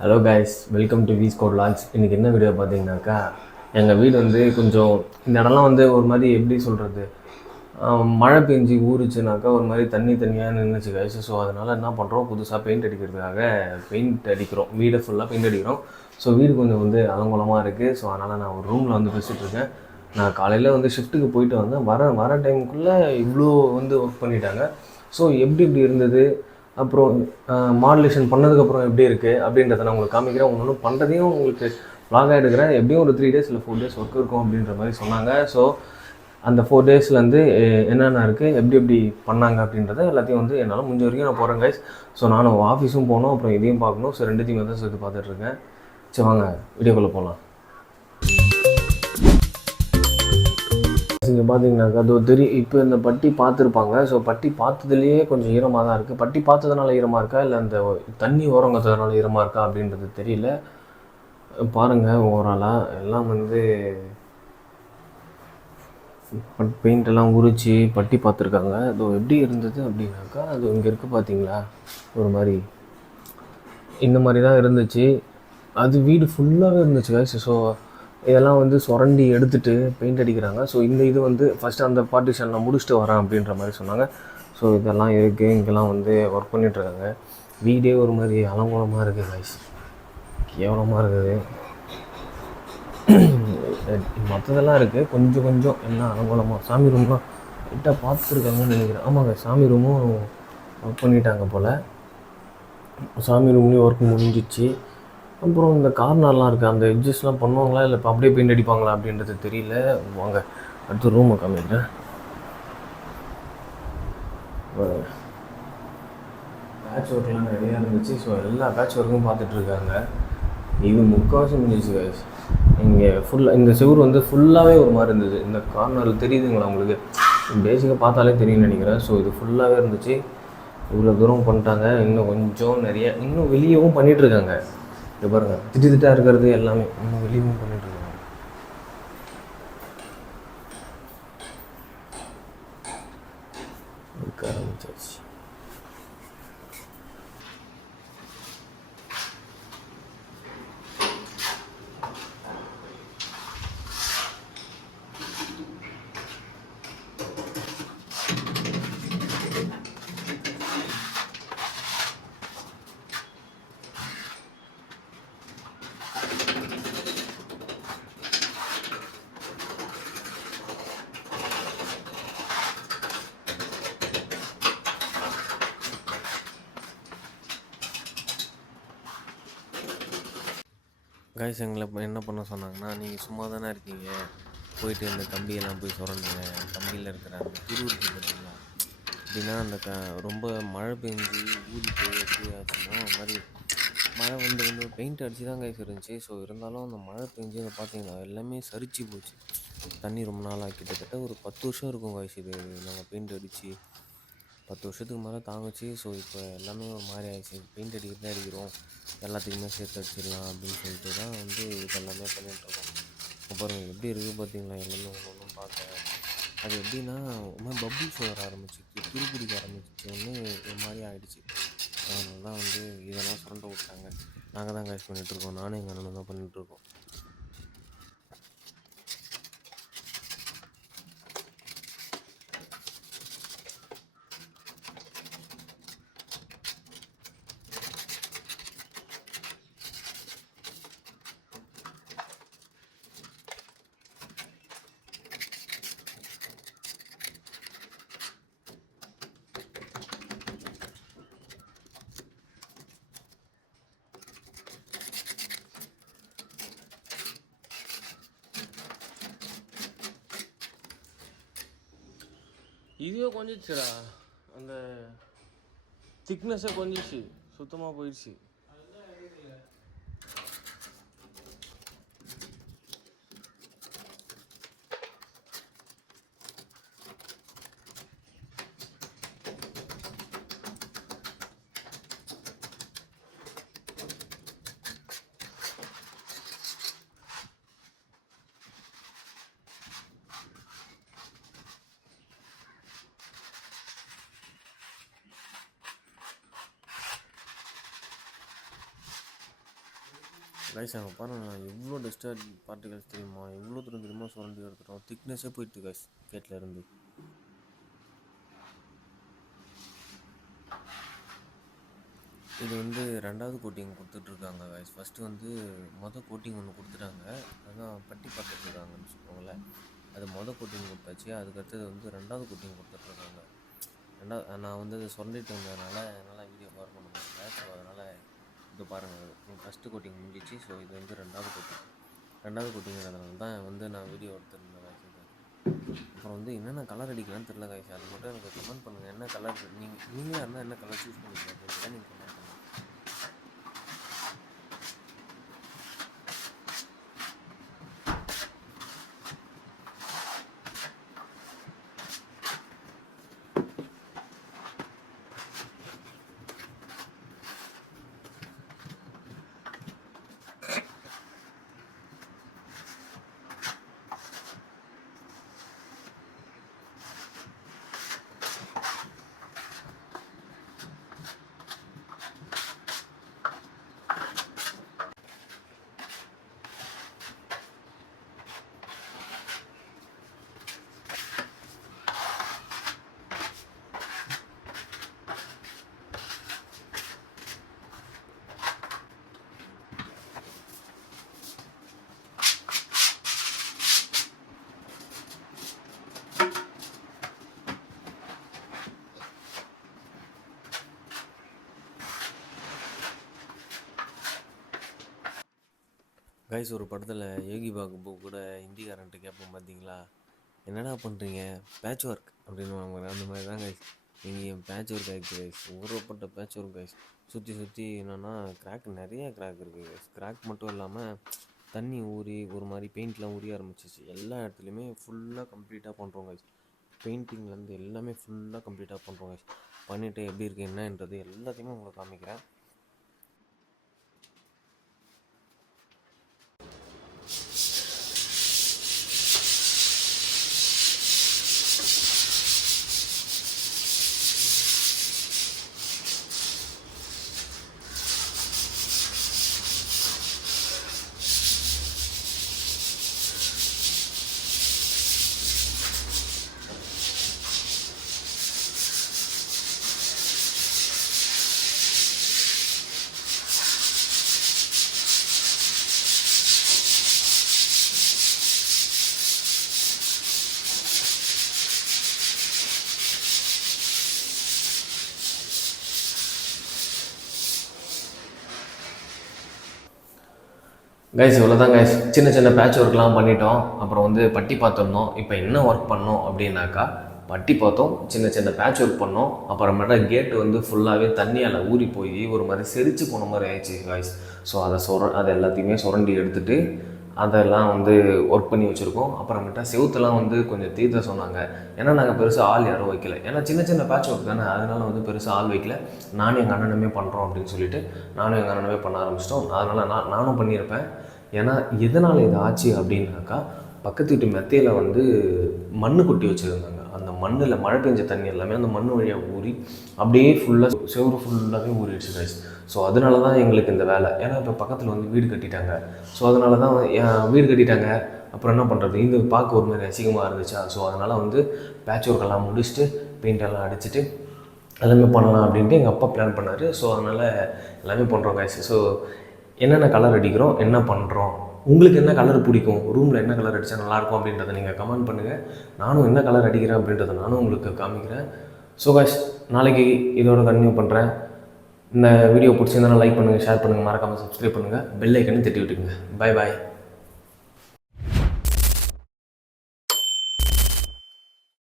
Hello guys, welcome to we score logs. இன்றைக்கி என்ன video பார்த்தீங்கன்னாக்கா, எங்கள் வீடு வந்து கொஞ்சம் இந்த இடம்லாம் வந்து ஒரு மாதிரி எப்படி சொல்கிறது, மழை பெஞ்சு ஊறுச்சுனாக்கா ஒரு மாதிரி தண்ணியாக நின்றுச்சு கைஸ். ஸோ அதனால் என்ன பண்ணுறோம், புதுசாக பெயிண்ட் அடிக்கிறதுக்காக பெயிண்ட் அடிக்கிறோம், வீடை ஃபுல்லாக பெயிண்ட் அடிக்கிறோம். ஸோ வீடு கொஞ்சம் வந்து அலங்கோலமாக இருக்குது. ஸோ அதனால் நான் ஒரு ரூமில் வந்து பேசிகிட்ருக்கேன். நான் காலையில் வந்து ஷிஃப்ட்டுக்கு போயிட்டு வந்தேன். வர டைமுக்குள்ளே இவ்வளோ வந்து ஒர்க் பண்ணிட்டாங்க. ஸோ எப்படி இருந்தது, அப்புறம் மாடுலேஷன் பண்ணதுக்கப்புறம் எப்படி இருக்குது அப்படின்றத நான் உங்களுக்கு காமிக்கிறேன். ஒன்று பண்ணுறதையும் உங்களுக்கு வ்ளாகாக எடுக்கிறேன். எப்படியும் ஒரு 3 days இல்லை 4 days ஒர்க் இருக்கும் அப்படின்ற மாதிரி சொன்னாங்க. ஸோ அந்த 4 daysலேருந்து என்னென்ன இருக்குது, எப்படி பண்ணாங்க அப்படின்றத எல்லாத்தையும் வந்து என்னால் முடிஞ்ச வரைக்கும் நான் போகிறேன் கைஸ். ஸோ நானும் ஆஃபீஸும் போகணும், அப்புறம் இதையும் பார்க்கணும். ஸோ ரெண்டுத்தையும் தான் சேர்த்து பார்த்துட்ருக்கேன். சரி வாங்க வீடியோக்குள்ளே போகலாம். இங்கே பார்த்தீங்கன்னாக்கா அதோ தெரியும், இப்போ இந்த பட்டி பார்த்துருப்பாங்க. ஸோ பட்டி பார்த்ததுலேயே கொஞ்சம் ஈரமாக தான் இருக்குது. பட்டி பார்த்ததுனால ஈரமாக இருக்கா இல்லை அந்த தண்ணி ஓரங்கத்ததுனால ஈரமாக இருக்கா அப்படின்றது தெரியல. பாருங்கள், ஓவராலாக எல்லாம் வந்து பெயிண்டெல்லாம் உரித்து பட்டி பார்த்துருக்காங்க. அது எப்படி இருந்தது அப்படின்னாக்கா, அது இங்கே இருக்குது பார்த்தீங்களா, ஒரு மாதிரி இந்த மாதிரி தான் இருந்துச்சு. அது வீடு ஃபுல்லாகவே இருந்துச்சு கைஸ். ஸோ இதெல்லாம் வந்து சுரண்டி எடுத்துகிட்டு பெயிண்ட் அடிக்கிறாங்க. ஸோ இந்த இது வந்து ஃபஸ்ட்டு அந்த பார்ட்டிஷனில் முடிச்சுட்டு வரேன் அப்படின்ற மாதிரி சொன்னாங்க. ஸோ இதெல்லாம் இருக்குது, இங்கெல்லாம் வந்து ஒர்க் பண்ணிகிட்ருக்காங்க. வீடே ஒரு மாதிரி அலங்கோலமாக இருக்குது கைஸ், கேவலமாக இருக்குது. மற்றதெல்லாம் இருக்குது, கொஞ்சம் எல்லாம் அலங்கோலமாக. சாமி ரூம்லாம் லைட்டாக பார்த்துருக்காங்கன்னு நினைக்கிறேன். ஆமாங்க, சாமி ரூமும் ஒர்க் பண்ணிட்டாங்க போல். சாமி ரூம்லேயும் ஒர்க் முடிஞ்சிச்சு. அப்புறம் இந்த கார்னர்லாம் இருக்குது, அந்த எட்ஜஸ்லாம் பண்ணுவாங்களா இல்லை இப்போ அப்படியே பெயிண்ட் அடிப்பாங்களா அப்படின்றது தெரியல. வாங்க அடுத்த ரூமை காமிக்கிறேன். பேட்ச் ஒர்க்லாம் நிறையா இருந்துச்சு. ஸோ எல்லா பேட்ச் ஒர்க்கும் பார்த்துட்ருக்காங்க. இது முக்கால்வாசி முடிஞ்சிச்சு கைஸ். இங்கே ஃபுல்லாக இந்த செவுரு வந்து ஃபுல்லாகவே ஒரு மாதிரி இருந்தது. இந்த கார்னரில் தெரியுதுங்களா உங்களுக்கு, பேசிக்காக பார்த்தாலே தெரியும்னு நினைக்கிறேன். ஸோ இது ஃபுல்லாகவே இருந்துச்சு. இவ்வளோ தூரம் பண்ணிட்டாங்க. இன்னும் கொஞ்சம் நிறைய இன்னும் வெளியவும் பண்ணிகிட்ருக்காங்க. இது பாருங்கள், திட்டாக இருக்கிறது எல்லாமே இன்னும் வெளியும் பண்ணிகிட்ருக்காங்க. ஆரம்பிச்சாச்சு. கைஸ், எங்களை என்ன பண்ண சொன்னாங்கன்னா, நீங்கள் சும்மா தானே இருக்கீங்க, போயிட்டு இந்த கம்பியெல்லாம் போய் சுரண்டுங்க. கம்பியில் இருக்கிற அந்த துரு இருக்குது பார்த்தீங்களா, அப்படின்னா அந்த ரொம்ப மழை பெஞ்சு ஊறி போய் எப்படி ஆச்சுன்னா அது மாதிரி மழை வந்து பெயிண்ட் அடித்து தான் கைஸ் இருந்துச்சு. ஸோ இருந்தாலும் அந்த மழை பெஞ்சு அதை பார்த்தீங்கன்னா எல்லாமே சரிச்சு போச்சு. தண்ணி ரொம்ப நாளாக கிட்டத்தட்ட ஒரு 10 வருஷம் இருக்கும் கைஸ். இது நாங்கள் பெயிண்ட் அடித்து 10 வருஷத்துக்கு மேலே தாங்குச்சு. ஸோ இப்போ எல்லாமே ஒரு மாதிரி ஆயிடுச்சு. பெயிண்ட் அடிக்கிறது தான் அடிக்கிறோம், எல்லாத்துக்குமே சேர்த்து அடிச்சிடலாம் அப்படின்னு சொல்லிட்டு தான் வந்து இதெல்லாமே பண்ணிகிட்ருக்கோம். இப்போ பாருங்கள் எப்படி இருக்குது பார்த்தீங்களா, எல்லாமே ஒன்றும் பார்க்க. அது எப்படின்னா ஒரு மாதிரி பப்புள்ஸ் வர ஆரம்பிச்சு, துருப்பிடிக்க ஆரம்பிச்சோன்னு ஒரு மாதிரி ஆகிடுச்சு. அதனால தான் வந்து இதெல்லாம் சுரண்ட விட்டாங்க. நாங்கள் தான் கேஷ் பண்ணிகிட்ருக்கோம், நானும் எங்கள் அண்ணனும் தான் பண்ணிகிட்ருக்கோம். இதுவே கொஞ்சிச்சுடா, அந்த திக்னஸே கொஞ்சிச்சு, சுத்தமாக போயிடுச்சு. கைஸ் அங்கே பாருங்க எவ்வளோ டஸ்டர் பார்ட்டிகல்ஸ் தெரியுமா, எவ்வளோ தூரம் தெரியுமா சுரண்டி எடுத்துட்டோம். திக்னஸே போயிட்டு கைஸ் கேட்டில் இருந்து. இது வந்து ரெண்டாவது கோட்டிங் கொடுத்துட்ருக்காங்க கைஸ். ஃபஸ்ட்டு வந்து கோட்டிங் ஒன்று கொடுத்துட்டாங்க, அதான் பட்டி பார்த்துட்ருக்காங்கன்னு சொல்லுவாங்கள்ல, அது கோட்டிங் கொடுத்தாச்சு. அதுக்கடுத்தது வந்து ரெண்டாவது கோட்டிங் கொடுத்துட்ருக்காங்க. நான் வந்து அதை சொல்லிட்டு வந்ததுனால என்னால் வீடியோ கவர் பண்ண முடியல. ஸோ அதனால் இது பாருங்கள், ஃபஸ்ட்டு கோட்டிங் முடிஞ்சிச்சு. ஸோ இது வந்து ரெண்டாவது கோட்டிங்கிறதுனால தான் வந்து நான் வீடியோ எடுத்துருந்தேன் காய்ச்சி. அப்புறம் வந்து என்னென்ன கலர் அடிக்கலான்னு தெரியல காய்ச்சி, அது மட்டும் எனக்கு கமெண்ட் பண்ணுங்கள். என்ன கலர் நீங்களே இருந்தால் என்ன கலர் சூஸ் பண்ணிக்கலாம் அப்படின்றத நீங்கள் கமெண்ட் பண்ணுங்கள். கைஸ் ஒரு படத்தில் யோகி பாபு கூட ஹிந்திக்காரன்ட்டு கேட்போம் பார்த்தீங்களா, என்னடா பண்ணுறீங்க பேட்ச் ஒர்க் அப்படின்னு வாங்குறேன். அந்த மாதிரி தான் கைஸ் நீங்கள் என் பேட்ச் ஒர்க் ஆகிடுச்சு கைஸ், ஊறப்பட்ட பேட்ச் ஒர்க் கைஸ். சுற்றி என்னென்னா நிறைய கிராக் இருக்குது கைஸ். கிராக் மட்டும் இல்லாமல் தண்ணி ஊறி ஒரு மாதிரி பெயிண்ட்லாம் ஊறி ஆரம்பிச்சிச்சு. எல்லா இடத்துலையுமே ஃபுல்லாக கம்ப்ளீட்டாக பண்ணுறோம் கைஸ். பெயிண்டிங்லேருந்து எல்லாமே ஃபுல்லாக கம்ப்ளீட்டாக பண்ணுறோம் கைஸ். பண்ணிவிட்டு எப்படி இருக்குது என்னன்றது எல்லாத்தையுமே உங்களுக்கு காமிக்கிறேன். கைஸ் இவ்வளோ தான் கைஸ், சின்ன பேட்ச் ஒர்க்லாம் பண்ணிட்டோம். அப்புறம் வந்து பட்டி பார்த்துருந்தோம். இப்போ என்ன ஒர்க் பண்ணோம் அப்படின்னாக்கா, பட்டி பார்த்தோம், சின்ன பேட்ச் ஒர்க் பண்ணோம். அப்புறமேட்டா கேட்டு வந்து ஃபுல்லாகவே தண்ணியால் ஊறி போய் ஒரு மாதிரி செரிச்சு போன மாதிரி ஆயிடுச்சு கைஸ். ஸோ அதை எல்லாத்தையுமே சுரண்டி எடுத்துகிட்டு அதெல்லாம் வந்து ஒர்க் பண்ணி வச்சுருக்கோம். அப்புறமேட்டா செவுத்தெல்லாம் வந்து கொஞ்சம் தீர்த்த சொன்னாங்க. ஏன்னா நாங்கள் பெருசாக ஆள் யாரும் வைக்கல, ஏன்னா சின்ன பேட்ச் ஒர்க் தானே, அதனால் வந்து பெருசாக ஆள் வைக்கல. நானும் எங்கள் அண்ணனுமே பண்ணுறோம் அப்படின்னு சொல்லிட்டு நானும் எங்கள் அண்ணனுமே பண்ண ஆரம்பிச்சிட்டோம். அதனால் நானும் பண்ணியிருப்பேன். ஏன்னா எதனால் இது ஆச்சு அப்படின்னாக்கா, பக்கத்து வீட்டு மெத்தையில் வந்து மண் கொட்டி வச்சுருந்தாங்க. அந்த மண்ணில் மழை பெஞ்ச தண்ணி எல்லாமே அந்த மண் வழியாக ஊறி அப்படியே ஃபுல்லாக செவரு ஃபுல்லாகவே ஊறிடுச்சு கைஸ். ஸோ அதனால தான் எங்களுக்கு இந்த வேலை. ஏன்னா இப்போ பக்கத்தில் வந்து வீடு கட்டிட்டாங்க. ஸோ அதனால தான் வீடு கட்டிட்டாங்க. அப்புறம் என்ன பண்ணுறது, இது பார்க்க ஒரு மாதிரி அசிங்கமாக இருந்துச்சா. ஸோ அதனால் வந்து பேட்ச் ஒர்க்கெல்லாம் முடிச்சுட்டு பெயிண்டெல்லாம் அடிச்சுட்டு எல்லாமே பண்ணலாம் அப்படின்ட்டு எங்கள் அப்பா பிளான் பண்ணார். ஸோ அதனால் எல்லாமே பண்ணுறோம் கைஸ். ஸோ என்னென்ன கலர் அடிக்கிறோம், என்ன பண்ணுறோம், உங்களுக்கு என்ன கலர் பிடிக்கும், ரூமில் என்ன கலர் அடித்தா நல்லாயிருக்கும் அப்படின்றத நீங்கள் கமெண்ட் பண்ணுங்கள். நானும் என்ன கலர் அடிக்கிறேன் அப்படின்றத நானும் உங்களுக்கு காமிக்கிறேன். ஸோ கைஸ் நாளைக்கு இதோட கன்டினியூ பண்ணுறேன். இந்த வீடியோ பிடிச்சிருந்தா லைக் பண்ணுங்கள், ஷேர் பண்ணுங்கள், மறக்காமல் சப்ஸ்கிரைப் பண்ணுங்கள், பெல் ஐக்கனையும் தட்டி விட்டுக்குங்க. Bye bye.